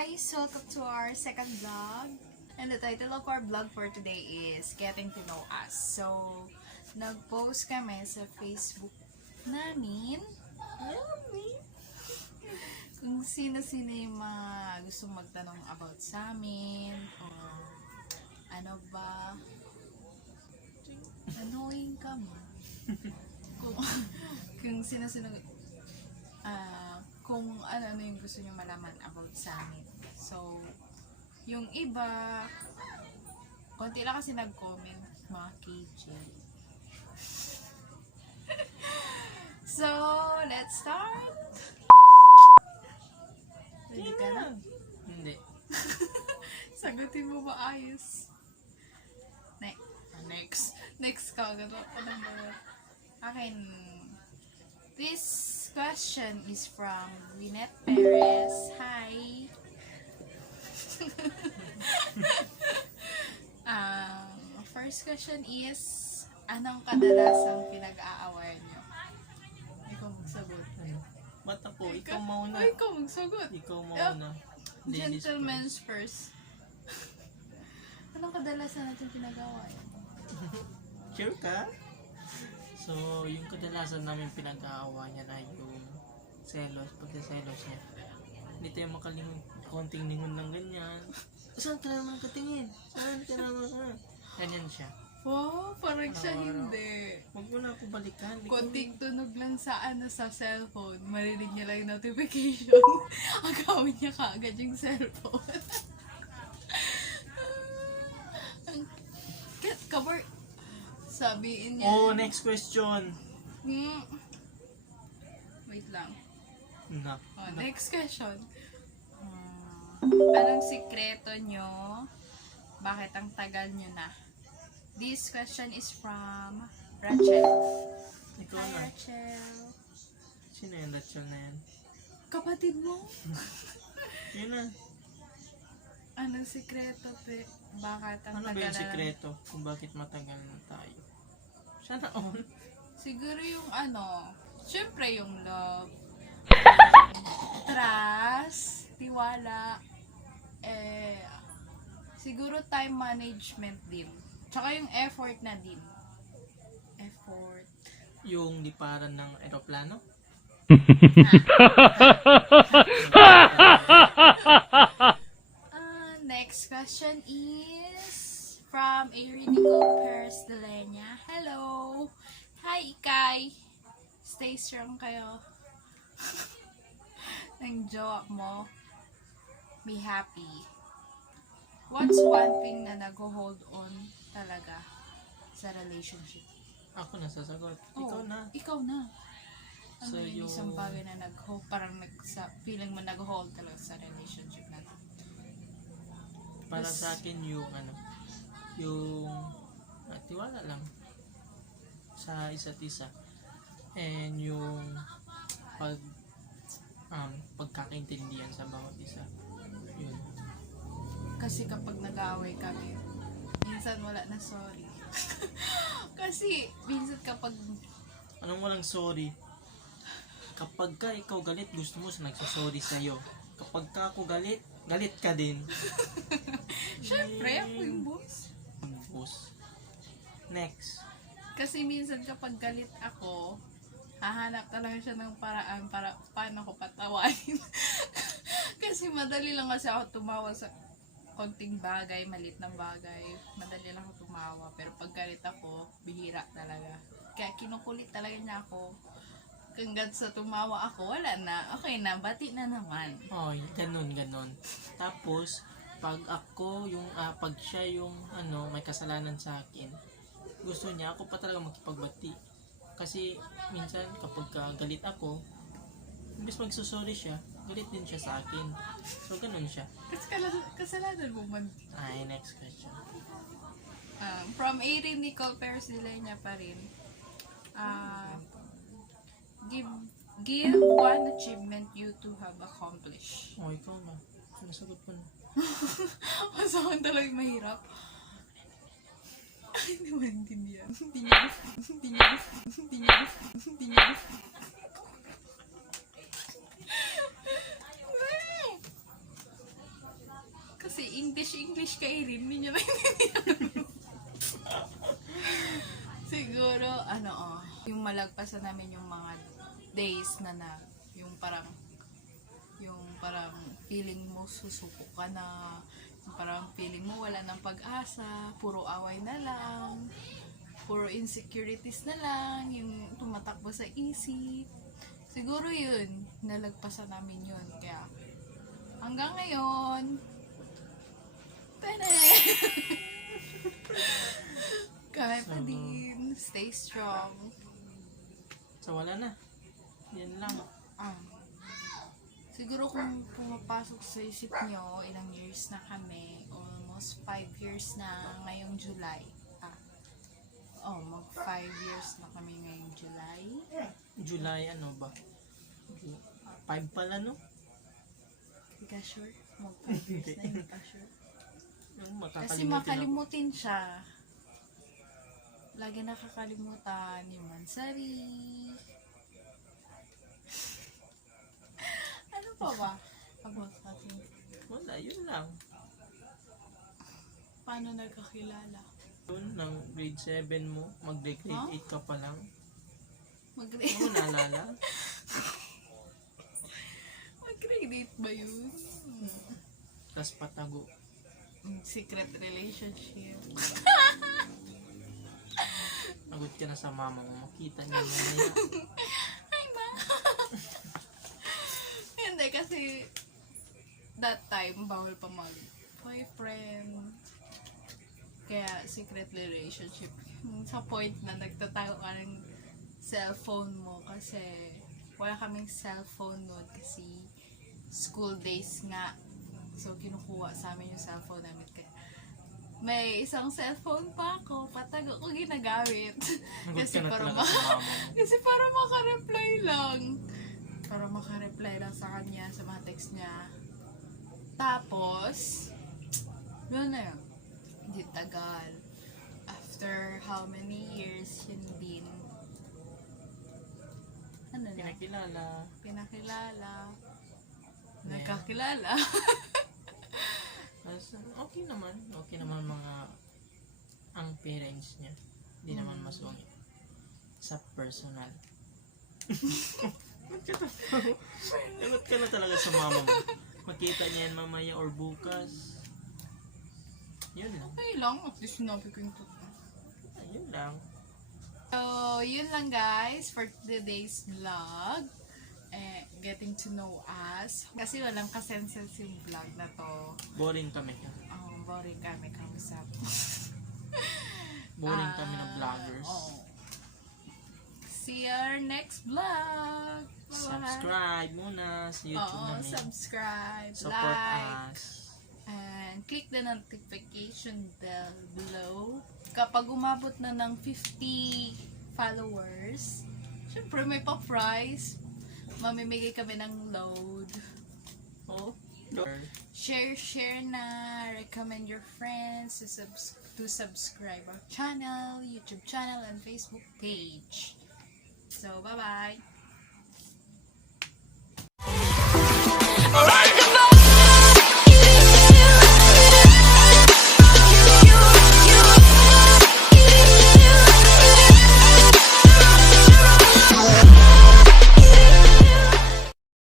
guys! Welcome to our second vlog. And the title of our vlog for today is Getting to Know Us. So, nag-post kami sa Facebook namin kung sino-sino yung mga gustong magtanong about sa amin or ano ba. Annoying ka mo. kung sino-sino kung ano yung gusto nyo malaman about sa amin. So, yung iba, konti lang kasi nag-comment, mga KJ. So, let's start! Ready ka na? Hindi. Sagutin mo ba ayos? Next ka agad. Anong ba? Akin, this question is from Lynette Perez. Hi! First question is, anong kadalasang pinag-aaway niyo? Ikaw magsagot. Bata po, ikaw mauna. Ikaw magsagot. Ikaw mauna. Ladies Gentleman's first. Anong kadalasan natin pinag-aaway? Sure ka? So, yung kadalasan namin pinag-aawa niya na yung selos, pagkaselos niya. Hindi tayo makalingon, konting lingon lang ganyan. Saan ka naman katingin? Saan ka naman? Ganyan siya. Wow, parang siya hindi. Huwag mo na ako balikan. Konting tunog lang sa sa cellphone. Marinig niya lang yung notification. Agawin niya kaagad yung cellphone. Cover. Sabihin niya. Oh, next question. Wait lang. Na. Next question. Anong sikreto nyo? Bakit ang tagal nyo na? This question is from Rachel. Ikaw Hi, na. Rachel. Sino yung Rachel na yan? Kapatid mo? Yun na. Anong sikreto, pe? Bakit ang Ano ba tagal yung na? sikreto kung bakit matagal na tayo? Sana all. Siguro yung syempre yung love, trust, tiwala, siguro time management din. Tsaka yung effort na din. Effort. Yung liparan ng eroplano? Next question is from Nicole Perez de Lenya. Hello! Hi, Ikay! Stay strong kayo. Ng jowa mo. Be happy. What's one thing na nag-hold on talaga sa relationship? Ako na sasagot. Ikaw na. Ikaw na. Ano So, yung isang yung- bagay na nag-hold, parang feeling mo nag-hold talaga sa relationship natin? Para sa akin yung tiwala lang sa isa't isa. And yung pagkakaintindihan sa bawat isa. Yun. Kasi kapag nag-aaway kami, minsan wala na sorry. Kasi minsan kapag Anong walang sorry? Kapag ka ikaw galit, gusto mo sa nagsasorry sa'yo. Kapag ka ako galit, galit ka din. syempre ako yung boss. Boss. Next. Kasi minsan kapag galit ako, hahanap talaga siya ng paraan para paano ko patawain. Kasi madali lang kasi ako tumawa sa konting bagay, malit ng bagay. Madali lang ako tumawa. Pero pag galit ako, bihira talaga. Kaya kinukulit talaga niya ako. Hanggang sa tumawa ako, wala na. Okay na, bati na naman. Oh, ganun. Tapos, pag siya yung may kasalanan sa akin, gusto niya ako pa talaga makipagbati. Kasi minsan kapag galit ako, imbes magsusorry siya, galit din siya sa akin. So ganun siya. Kasi kasalanan mo man. Ay, next question. From Nicole Perez de Lenya pa rin. Give one achievement you two have accomplished. Oh, ikaw na. Sinasagot ko na. Masakan talaga mahirap. Ay, hindi mo intindihan. Hindi niya. kasi English kay rin, hindi niya maintindihan. Siguro, yung malagpasan namin yung mga days yung parang feeling mo susuko ka na, yung parang feeling mo wala ng pag-asa, puro away na lang, puro insecurities na lang, yung tumatakbo sa isip. Siguro yun, nalagpasan namin yun. Kaya, hanggang ngayon, kaya pa din, stay strong. So wala na. Yan lang. Siguro kung pumapasok sa isip nyo, ilang years na kami, almost 5 years na ngayong July. Mag 5 years na kami ngayong July. July ano ba? 5 pala no? Hindi ka sure? Mag 5 years na, hindi ka sure. Kasi Makakalimutin ako. makalimutin siya. Lagi nakakalimutan yung Mansari. Ano pa ba? About natin. Wala, yun lang. Paano nagkakilala? Yun, ng grade 7 mo, mag-grade 8 ka pa lang. Mag-grade Ano mo naalala? Mag-grade 8 ba yun? Tapos patago. Secret relationship. Nagot ka na sa mama mo. Makita niya mamaya. Ay, ma! Hindi, kasi that time, bawal pa mag-boyfriend. Kaya, secret relationship. Sa point na nagtatago ka ng cellphone mo kasi wala kaming cellphone noon kasi school days nga. So, kinukuha sa amin yung cellphone namin. Kaya, may isang cellphone pa ako, patago ko ginagamit. Nagot Kasi ka na para talaga sa mama mo. Kasi para makareply lang. Para makareply lang sa kanya, sa mga text niya. Tapos, yun na yun. Hindi tagal. After how many years, yun din. Ano na? Pinakilala. Nagkakilala. Okay naman. Okay naman mga ang parents niya. Hindi naman masungit. Sa personal. Lagot ka na talaga sa mama mo. Makita niya yan mamaya or bukas. Yun lang. Ay lang, at least sinabi ko yung totoo. Yun lang. So, yun lang guys for today's vlog. Getting to know us. Kasi walang kasenses yung vlog na to. Boring kami. Boring kami kausap. Boring kami ng vloggers. See our next vlog. Bye-bye. Subscribe muna sa YouTube namin. Subscribe, Support like, us. and click the notification bell below. Kapag umabot na ng 50 followers, syempre may pa-prize. Mamimigay kami ng load. Oh. Share na. Recommend your friends to subscribe our channel, YouTube channel, and Facebook page. So, bye-bye.